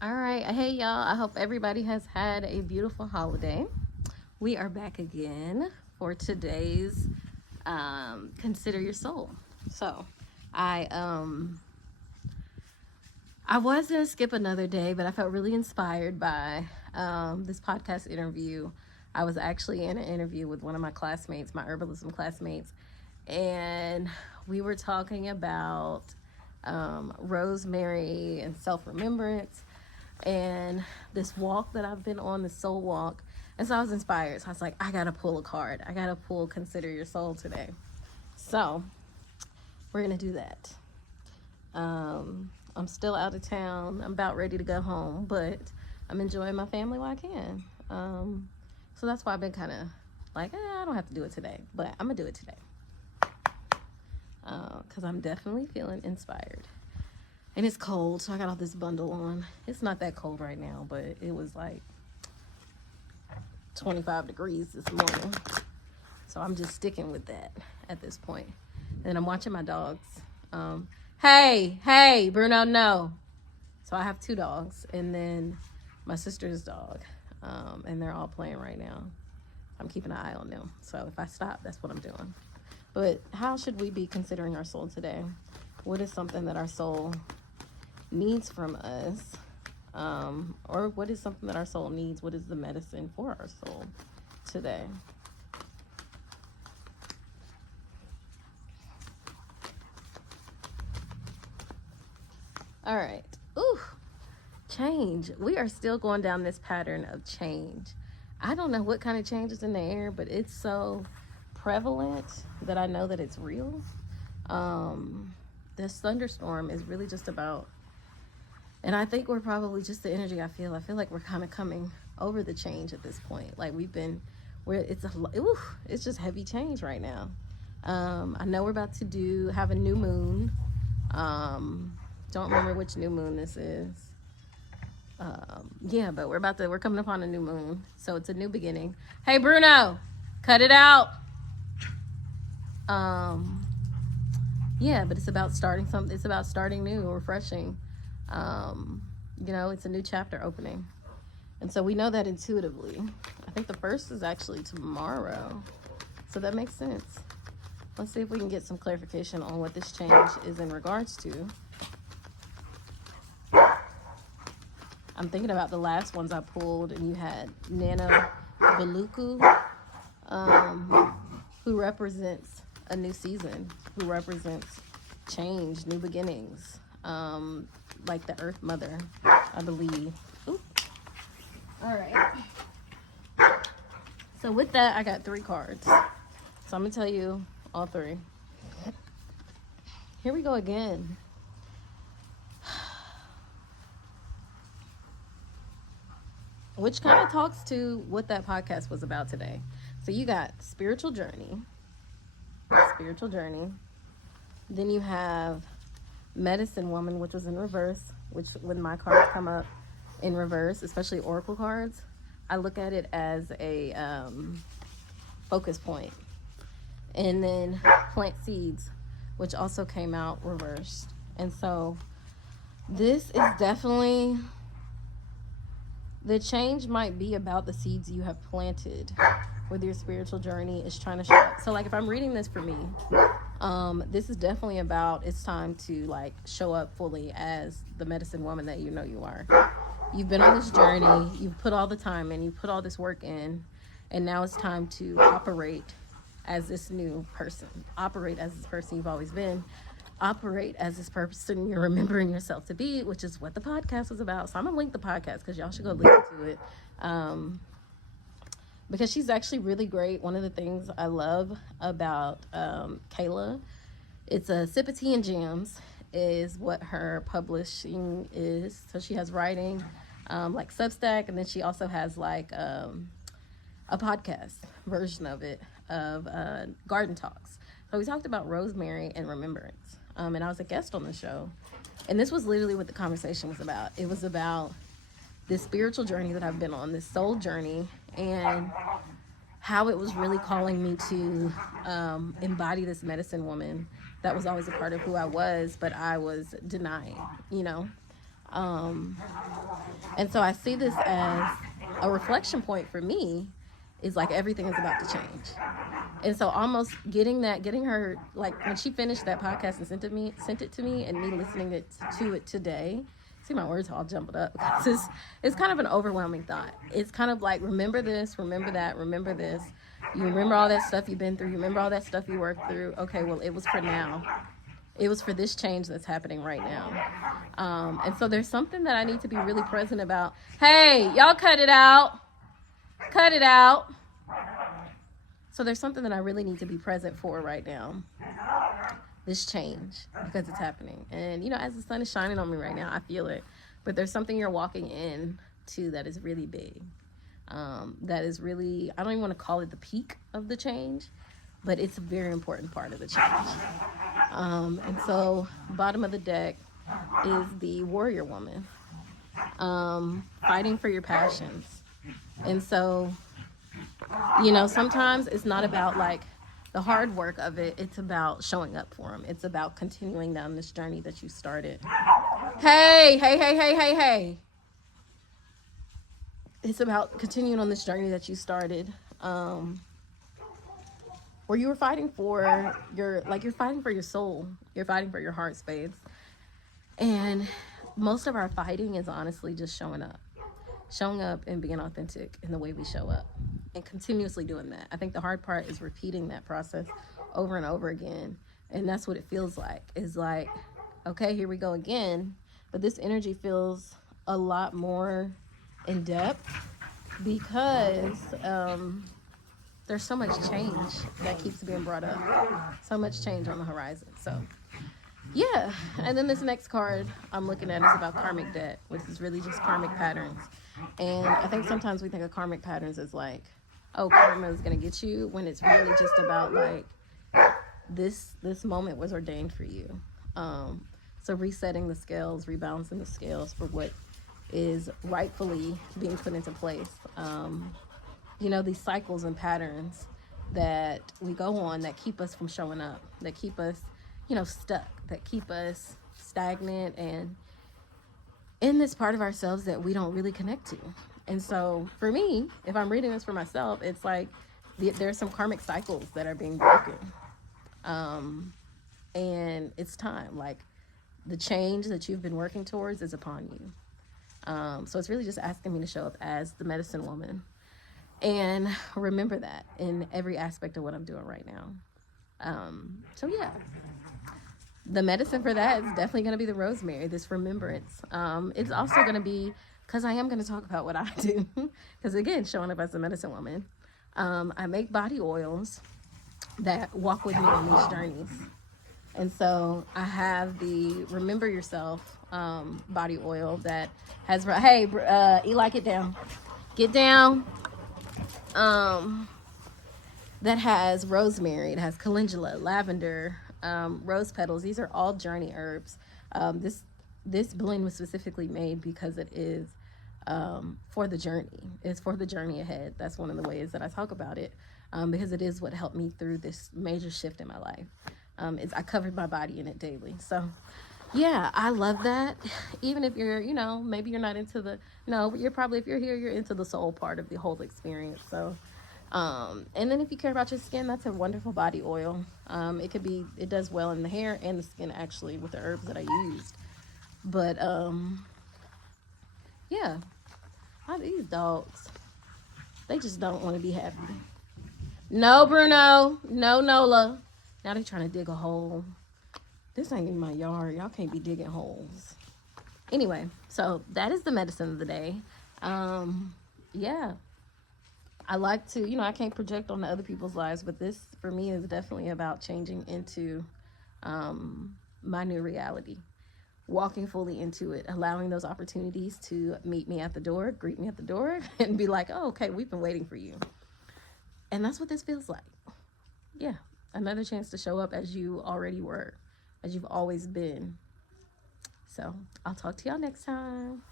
All right. Hey, y'all. I hope everybody has had a beautiful holiday. We are back again for today's Consider Your Soul. So, I was going to skip another day, but I felt really inspired by this podcast interview. I was actually in an interview with one of my classmates, my herbalism classmates, and we were talking about rosemary and self-remembrance and this walk that I've been on, the soul walk. And so I was inspired. So I was like, I gotta pull a card. I gotta pull Consider Your Soul today. So we're gonna do that. I'm still out of town. I'm about ready to go home, but I'm enjoying my family while I can. So that's why I've been kind of like, I don't have to do it today, but I'm gonna do it today. Because I'm definitely feeling inspired. And it's cold, so I got all this bundle on. It's not that cold right now, but it was like 25 degrees this morning. So I'm just sticking with that at this point. And I'm watching my dogs. Hey, Bruno, no. So I have 2 dogs, and then my sister's dog. And they're all playing right now. I'm keeping an eye on them. So if I stop, that's what I'm doing. But how should we be considering our soul today? What is something that our soul needs from us? Or what is something that our soul needs? What is the medicine for our soul today? All right. Ooh, change. We are still going down this pattern of change. I don't know what kind of change is in the air, but it's so prevalent that I know that it's real. This thunderstorm is really just about, and I think we're probably just the energy I feel like we're kind of coming over the change at this point. Like it's just heavy change right now. I know we're about to have a new moon. Don't remember which new moon this is. Yeah, but we're coming upon a new moon. So it's a new beginning. Hey, Bruno, cut it out. Yeah, but it's about starting something. It's about starting new, refreshing. It's a new chapter opening. And so we know that intuitively. I think the first is actually tomorrow. So that makes sense. Let's see if we can get some clarification on what this change is in regards to. I'm thinking about the last ones I pulled, and you had Nana Baluku, who represents a new season, who represents change, new beginnings, like the Earth Mother, I believe. Ooh. All right. So with that, I got 3 cards. So I'm going to tell you all 3. Here we go again. Which kind of talks to what that podcast was about today. So you got spiritual journey. Then you have medicine woman, which was in reverse, which when my cards come up in reverse, especially oracle cards, I look at it as a focus point. And then plant seeds, which also came out reversed. And so this is definitely, the change might be about the seeds you have planted with your spiritual journey is trying to show up. So like if I'm reading this for me, this is definitely about, it's time to like show up fully as the medicine woman that you know you are. You've been on this journey, you've put all the time in, you put all this work in, and now it's time to operate as this new person. Operate as this person you've always been. Operate as this person you're remembering yourself to be, which is what the podcast was about. So I'm gonna link the podcast because y'all should go listen to it. Because she's actually really great. One of the things I love about Kayla, it's a Sip of Tea and Jams is what her publishing is. So she has writing, like Substack, and then she also has like a podcast version of it, of Garden Talks. So we talked about rosemary and remembrance. And I was a guest on the show. And this was literally what the conversation was about. It was about this spiritual journey that I've been on, this soul journey, and how it was really calling me to embody this medicine woman that was always a part of who I was, but I was denying, you know. And so I see this as a reflection point for me, is like everything is about to change. And so almost getting her, like when she finished that podcast and sent it to me, and me listening to it today. See, my words all jumbled up because it's kind of an overwhelming thought. It's kind of like, remember this, remember that, remember this. You remember all that stuff you've been through. You remember all that stuff you worked through. Okay, well, it was for now. It was for this change that's happening right now. And so there's something that I need to be really present about. Hey, y'all cut it out. Cut it out. So there's something that I really need to be present for right now. This change, because it's happening. And, you know, as the sun is shining on me right now, I feel it. But there's something you're walking in to that is really big. That is really, I don't even want to call it the peak of the change, but it's a very important part of the change. And so bottom of the deck is the warrior woman, fighting for your passions. And so, you know, sometimes it's not about like the hard work of it. It's about showing up for them. It's about continuing down this journey that you started. Hey. It's about continuing on this journey that you started, where you were fighting for you're fighting for your soul. You're fighting for your heart space. And most of our fighting is honestly just showing up and being authentic in the way we show up, and continuously doing that. I think the hard part is repeating that process over and over again. And that's what it feels like, is like, okay, here we go again. But this energy feels a lot more in depth because there's so much change that keeps being brought up. So much change on the horizon. So yeah. And then this next card I'm looking at is about karmic debt, which is really just karmic patterns. And I think sometimes we think of karmic patterns as like, oh, karma is going to get you, when it's really just about like, this moment was ordained for you. So resetting the scales, rebalancing the scales for what is rightfully being put into place. You know, these cycles and patterns that we go on that keep us from showing up, that keep us, you know, stuck, that keep us stagnant and in this part of ourselves that we don't really connect to. And so for me, if I'm reading this for myself, it's like there's some karmic cycles that are being broken. And it's time, like the change that you've been working towards is upon you. So it's really just asking me to show up as the medicine woman and remember that in every aspect of what I'm doing right now. So yeah, the medicine for that is definitely going to be the rosemary, this remembrance. It's also going to be, because I am going to talk about what I do, because again, showing up as a medicine woman, I make body oils that walk with me on these journeys. And so I have the Remember Yourself body oil that has, hey, Eli, get down. Get down. That has rosemary, it has calendula, lavender, rose petals. These are all journey herbs. This blend was specifically made because it is for the journey. It's for the journey ahead. That's one of the ways that I talk about it, because it is what helped me through this major shift in my life. I covered my body in it daily. So yeah, I love that. Even if you're, you know, maybe you're not into the, no, you're probably, if you're here, you're into the soul part of the whole experience. So, and then if you care about your skin, that's a wonderful body oil. It does well in the hair and the skin actually with the herbs that I used. But, yeah, these dogs, they just don't want to be happy. No, Bruno. No, Nola. Now they're trying to dig a hole. This ain't in my yard. Y'all can't be digging holes. Anyway, so that is the medicine of the day. Yeah. I like to, you know, I can't project on the other people's lives, but this for me is definitely about changing into my new reality. Walking fully into it, allowing those opportunities to meet me at the door, greet me at the door, and be like, oh, okay, we've been waiting for you. And that's what this feels like. Yeah. Another chance to show up as you already were, as you've always been. So I'll talk to y'all next time.